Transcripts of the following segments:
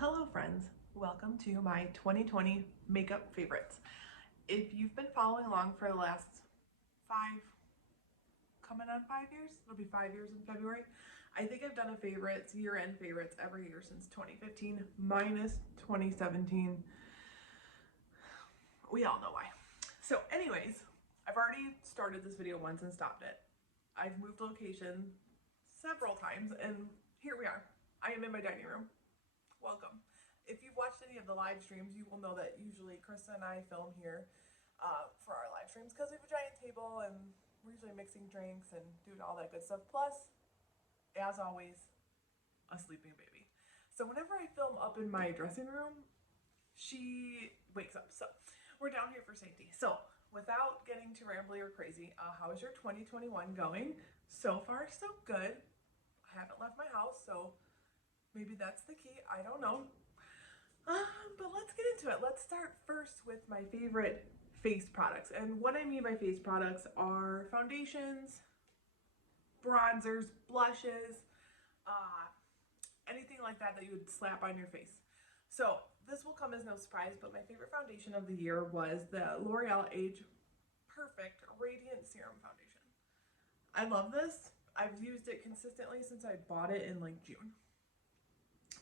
Well, hello friends. Welcome to my 2020 makeup favorites. If you've been following along for the last coming on 5 years, it'll be 5 years in February. I think I've done a favorites, year-end favorites every year since 2015, minus 2017. We all know why. So anyways, I've already started this video once and stopped it. I've moved location several times and here we are. I am in my dining room. Welcome. If you've watched any of the live streams, you will know that usually Krista and I film here for our live streams because we have a giant table and we're usually mixing drinks and doing all that good stuff. Plus, as always, a sleeping baby. So whenever I film up in my dressing room, she wakes up. So we're down here for safety. So without getting too rambly or crazy, how is your 2021 going? So far, so good. I haven't left my house, so maybe that's the key. I don't know. But let's get into it. Let's start first with my favorite face products. And what I mean by face products are foundations, bronzers, blushes, anything like that that you would slap on your face. So this will come as no surprise, but my favorite foundation of the year was the L'Oreal Age Perfect Radiant Serum Foundation. I love this. I've used it consistently since I bought it in like June.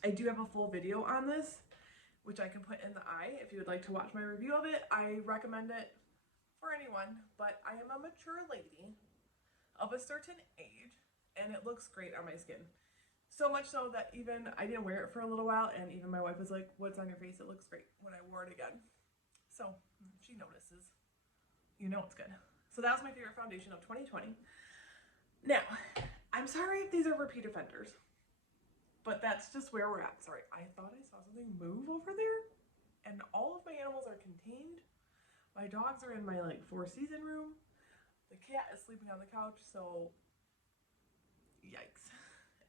I do have a full video on this, which I can put in the eye if you would like to watch my review of it. I recommend it for anyone, but I am a mature lady of a certain age and it looks great on my skin. So much so that even I didn't wear it for a little while and even my wife was like, "What's on your face? It looks great," when I wore it again. So she notices. You know it's good. So that was my favorite foundation of 2020. Now, I'm sorry if these are repeat offenders, but that's just where we're at. Sorry, I thought I saw something move over there and all of my animals are contained. My dogs are in my like 4-season room. The cat is sleeping on the couch, so yikes.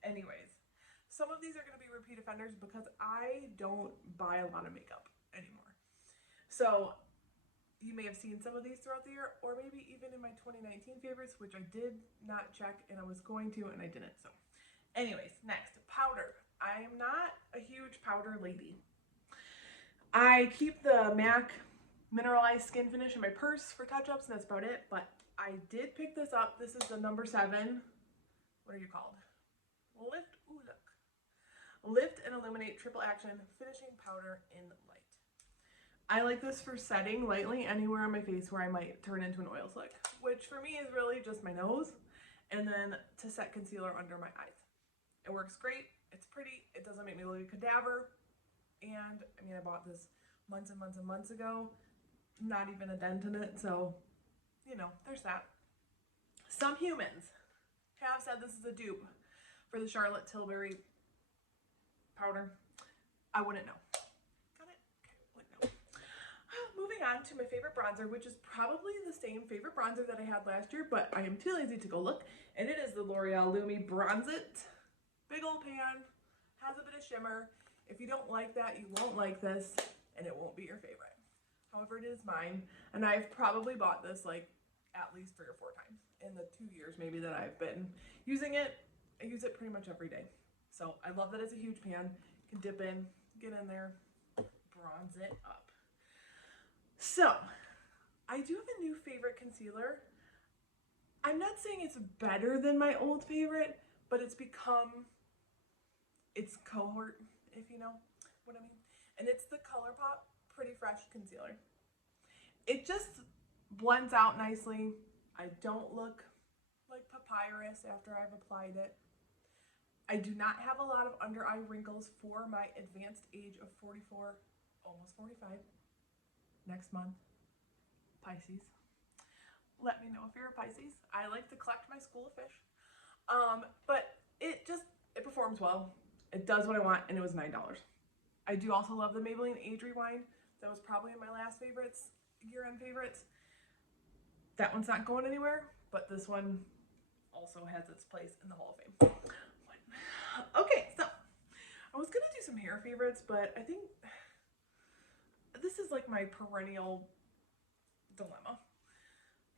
Anyways, some of these are going to be repeat offenders because I don't buy a lot of makeup anymore. So you may have seen some of these throughout the year, or maybe even in my 2019 favorites, which I did not check and I was going to and I didn't. So anyways, next, powder. I am not a huge powder lady. I keep the MAC Mineralized Skin Finish in my purse for touch-ups and that's about it, but I did pick this up. This is the number 7. What are you called? Lift and Illuminate Triple Action Finishing Powder in Light. I like this for setting lightly anywhere on my face where I might turn into an oil slick, which for me is really just my nose, and then to set concealer under my eyes. It works great, it's pretty, it doesn't make me look like a cadaver, and I mean I bought this months and months and months ago, not even a dent in it, so you know, there's that. Some humans have said this is a dupe for the Charlotte Tilbury powder. I wouldn't know. Got it? Okay, wouldn't know. Moving on to my favorite bronzer, which is probably the same favorite bronzer that I had last year, but I am too lazy to go look, and it is the L'Oreal Lumi Bronze It. Big old pan, has a bit of shimmer. If you don't like that, you won't like this, and it won't be your favorite. However, it is mine, and I've probably bought this like at least 3 or 4 times in the 2 years maybe that I've been using it. I use it pretty much every day. So I love that it's a huge pan. You can dip in, get in there, bronze it up. So I do have a new favorite concealer. I'm not saying it's better than my old favorite, but it's become its cohort, if you know what I mean. And it's the ColourPop Pretty Fresh Concealer. It just blends out nicely. I don't look like papyrus after I've applied it. I do not have a lot of under eye wrinkles for my advanced age of 44, almost 45, next month. Pisces. Let me know if you're a Pisces. I like to collect my school of fish. But it performs well. It does what I want, and it was $9. I do also love the Maybelline Age Rewind. That was probably in my last favorites, year-end favorites. That one's not going anywhere, but this one also has its place in the Hall of Fame. Okay, so I was gonna do some hair favorites, but I think this is like my perennial dilemma.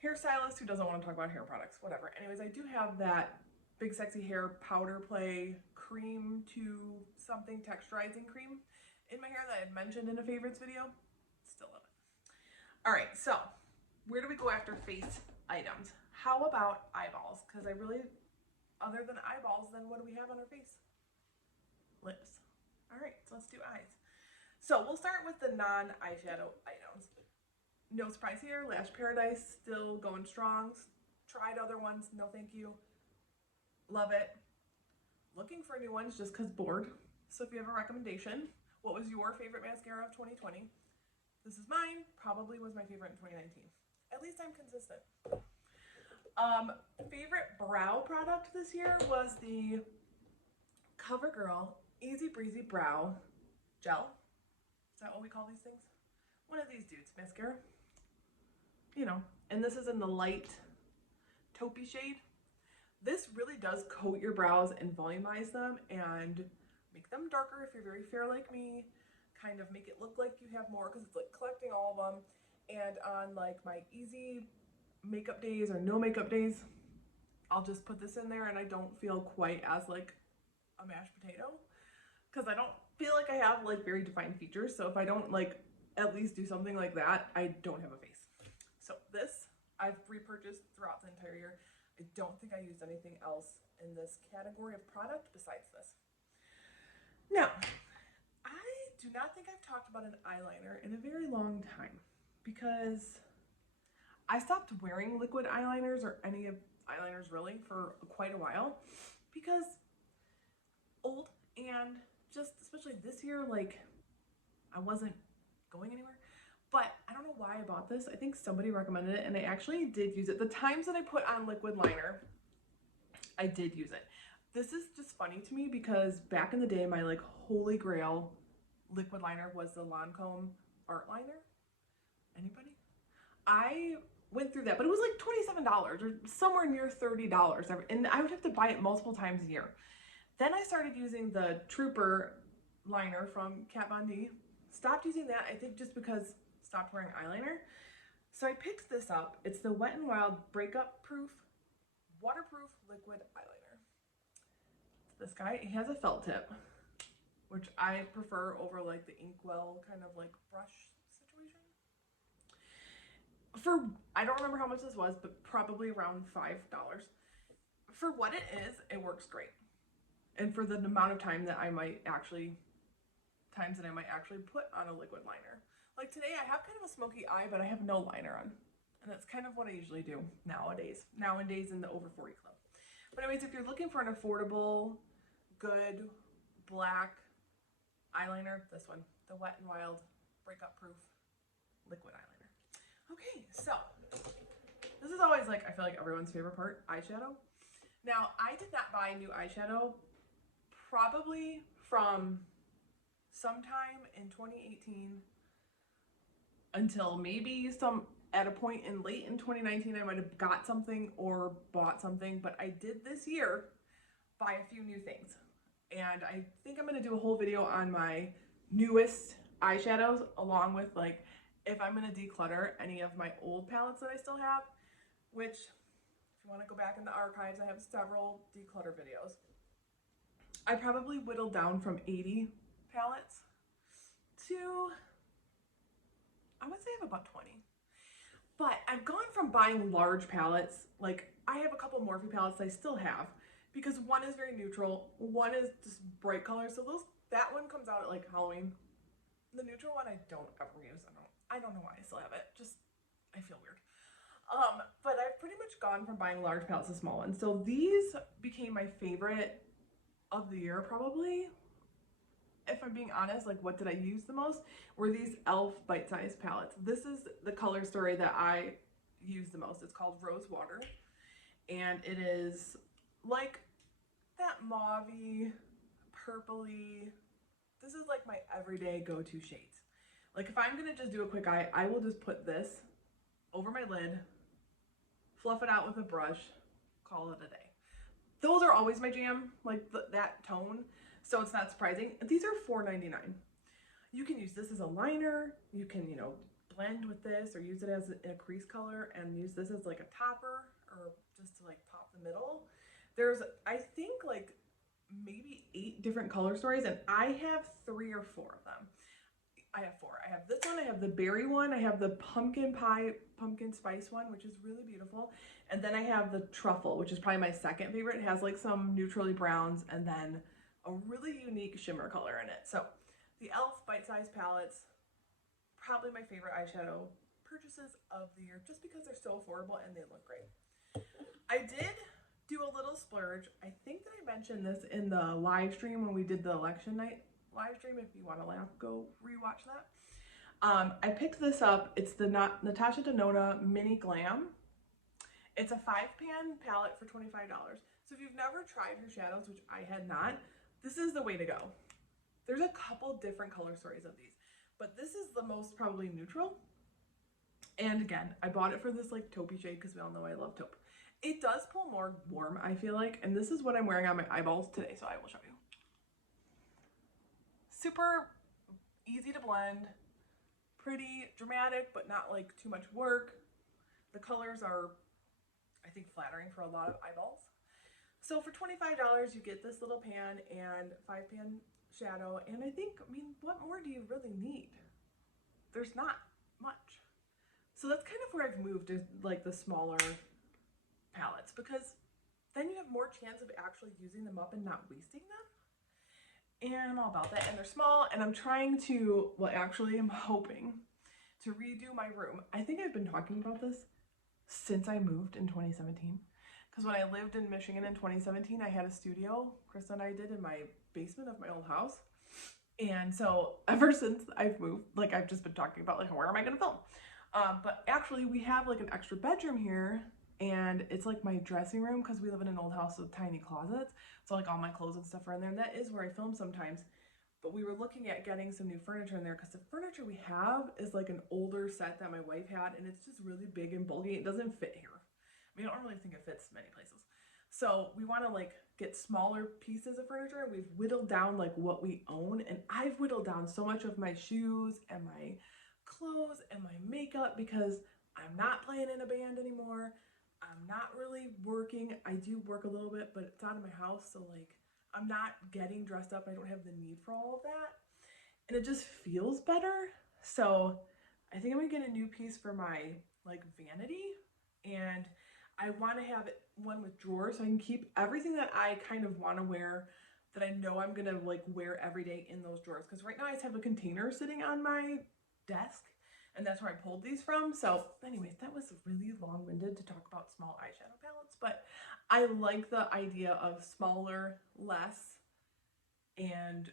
Hairstylist who doesn't want to talk about hair products, whatever. Anyways, I do have that Big Sexy Hair Powder Play cream to something texturizing cream in my hair that I had mentioned in a favorites video. Still love it. All right, so where do we go after face items? How about eyeballs? Because I really, other than eyeballs, then what do we have on our face? Lips. All right, so let's do eyes. So we'll start with the non-eyeshadow items. No surprise here, Lash Paradise still going strong. Tried other ones, no thank you. Love it. Looking for new ones just because bored. So if you have a recommendation, what was your favorite mascara of 2020? This is mine, probably was my favorite in 2019. At least I'm consistent. Favorite brow product this year was the CoverGirl Easy Breezy Brow Gel. Is that what we call these things? One of these dudes, mascara. You know, and this is in the light taupey shade. This really does coat your brows and volumize them and make them darker if you're very fair like me. Kind of make it look like you have more because it's like collecting all of them. And on like my easy makeup days or no makeup days, I'll just put this in there and I don't feel quite as like a mashed potato because I don't feel like I have like very defined features. So if I don't like at least do something like that, I don't have a face. So this I've repurchased throughout the entire year. I don't think I used anything else in this category of product besides this. Now, I do not think I've talked about an eyeliner in a very long time because I stopped wearing liquid eyeliners or any of eyeliners really for quite a while because old and just especially this year, like I wasn't going anywhere. But I don't know why I bought this. I think somebody recommended it and I actually did use it. The times that I put on liquid liner, I did use it. This is just funny to me because back in the day, my like holy grail liquid liner was the Lancome Art Liner. Anybody? I went through that, but it was like $27 or somewhere near $30. And I would have to buy it multiple times a year. Then I started using the Trooper liner from Kat Von D. Stopped using that, I think just because stopped wearing eyeliner. So I picked this up. It's the Wet n Wild Breakup Proof Waterproof Liquid Eyeliner. It's this guy. It has a felt tip, which I prefer over like the inkwell kind of like brush situation. I don't remember how much this was, but probably around $5. For what it is, it works great. And for the amount of time that I might actually put on a liquid liner. Like today I have kind of a smoky eye, but I have no liner on. And that's kind of what I usually do nowadays in the over 40 club. But anyways, if you're looking for an affordable, good, black eyeliner, this one, the Wet n Wild Breakup Proof Liquid Eyeliner. Okay, so this is always like, I feel like everyone's favorite part, eyeshadow. Now, I did not buy new eyeshadow probably from sometime in 2018 until maybe at a point in late in 2019 I might have got something or bought something, but I did this year buy a few new things. And I think I'm going to do a whole video on my newest eyeshadows along with like if I'm going to declutter any of my old palettes that I still have, which if you want to go back in the archives, I have several declutter videos. I probably whittled down from 80 palettes to, I would say I have about 20. But I've gone from buying large palettes, like I have a couple Morphe palettes I still have because one is very neutral, one is just bright colors. So that one comes out at like Halloween. The neutral one I don't ever use. I don't know why I still have it. Just, I feel weird. But I've pretty much gone from buying large palettes to small ones. So these became my favorite of the year probably. If I'm being honest, like what did I use the most were these e.l.f. bite-sized palettes. This is the color story that I use the most. It's called Rose Water. And it is like that mauve-y, purpley. This is like my everyday go-to shades. Like if I'm going to just do a quick eye, I will just put this over my lid, fluff it out with a brush, call it a day. Those are always my jam, like that tone. So it's not surprising. These are $4.99. You can use this as a liner. You can, blend with this or use it as a crease color and use this as like a topper or just to like pop the middle. There's, I think like maybe 8 different color stories, and I have 3 or 4 of them. I have 4. I have this one, I have the berry one, I have the pumpkin spice one, which is really beautiful, and then I have the truffle, which is probably my second favorite. It has like some neutrally browns and then a really unique shimmer color in it. So the e.l.f. bite-sized palettes, probably my favorite eyeshadow purchases of the year, just because they're so affordable and they look great. I did do a little splurge. I think that I mentioned this in the live stream when we did the election night live stream. If you want to laugh, go rewatch that. I picked this up. It's the Natasha Denona Mini Glam. It's a 5-pan palette for $25. So if you've never tried her shadows, which I had not, this is the way to go. There's a couple different color stories of these, but this is the most probably neutral. And again, I bought it for this like taupey shade because we all know I love taupe. It does pull more warm, I feel like, and this is what I'm wearing on my eyeballs today, so I will show you. Super easy to blend, pretty dramatic, but not like too much work. The colors are, I think, flattering for a lot of eyeballs. So for $25, you get this little pan and 5-pan shadow, and I think, I mean, what more do you really need? There's not much. So that's kind of where I've moved, is like the smaller palettes, because then you have more chance of actually using them up and not wasting them. And I'm all about that. And they're small, and I'm trying to, well, actually I'm hoping to redo my room. I think I've been talking about this since I moved in 2017. Because when I lived in Michigan in 2017, I had a studio, Krista and I did, in my basement of my old house. And so ever since I've moved, like I've just been talking about like, where am I gonna film? But actually we have like an extra bedroom here, and it's like my dressing room because we live in an old house with tiny closets. So like all my clothes and stuff are in there, and that is where I film sometimes. But we were looking at getting some new furniture in there because the furniture we have is like an older set that my wife had, and it's just really big and bulky. It doesn't fit here. I mean, I don't really think it fits many places. So we want to like get smaller pieces of furniture, and we've whittled down like what we own. And I've whittled down so much of my shoes and my clothes and my makeup because I'm not playing in a band anymore. I'm not really working. I do work a little bit, but it's out of my house. So like I'm not getting dressed up. I don't have the need for all of that. And it just feels better. So I think I'm gonna get a new piece for my like vanity, and I want to have one with drawers so I can keep everything that I kind of want to wear, that I know I'm gonna like wear every day, in those drawers. Because right now I just have a container sitting on my desk, and that's where I pulled these from. So anyways, that was really long-winded to talk about small eyeshadow palettes, but I like the idea of smaller, less, and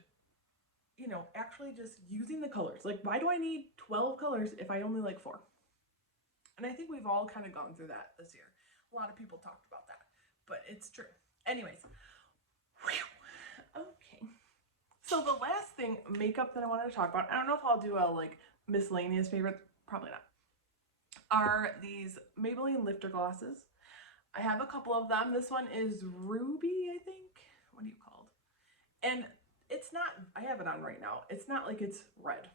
you know, actually just using the colors. Like, why do I need 12 colors if I only like 4? And I think we've all kind of gone through that this year. A lot of people talked about that, but it's true. Anyways, whew. Okay. So the last thing, makeup, that I wanted to talk about, I don't know if I'll do a like miscellaneous favorite, probably not, are these Maybelline lifter glosses. I have a couple of them. This one is Ruby, I think. What are you called? And it's not, I have it on right now. It's not like it's red.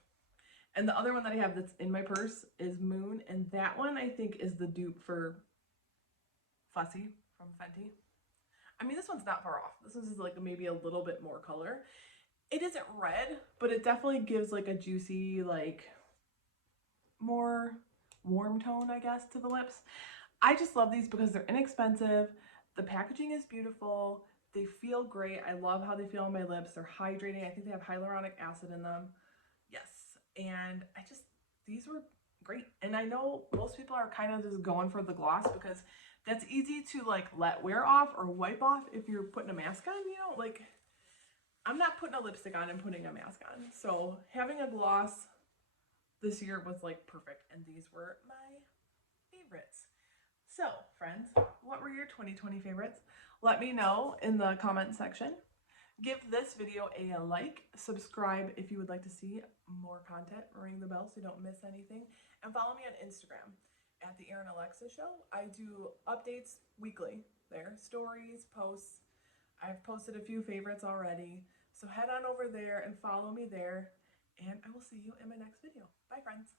And the other one that I have that's in my purse is Moon, and that one I think is the dupe for Fussy from Fenty. I mean, this one's not far off. This one's like maybe a little bit more color. It isn't red, but it definitely gives like a juicy, like more warm tone, I guess, to the lips. I just love these because they're inexpensive. The packaging is beautiful. They feel great. I love how they feel on my lips. They're hydrating. I think they have hyaluronic acid in them. Yes. And these were great. And I know most people are kind of just going for the gloss because that's easy to like let wear off or wipe off if you're putting a mask on, you know, like I'm not putting a lipstick on and putting a mask on. So having a gloss this year was like perfect. And these were my favorites. So friends, what were your 2020 favorites? Let me know in the comment section. Give this video a like, subscribe if you would like to see more content, ring the bell so you don't miss anything, and follow me on Instagram at the Erin Alexa Show. I do updates weekly there, stories, posts. I've posted a few favorites already, so head on over there and follow me there, and I will see you in my next video. Bye friends.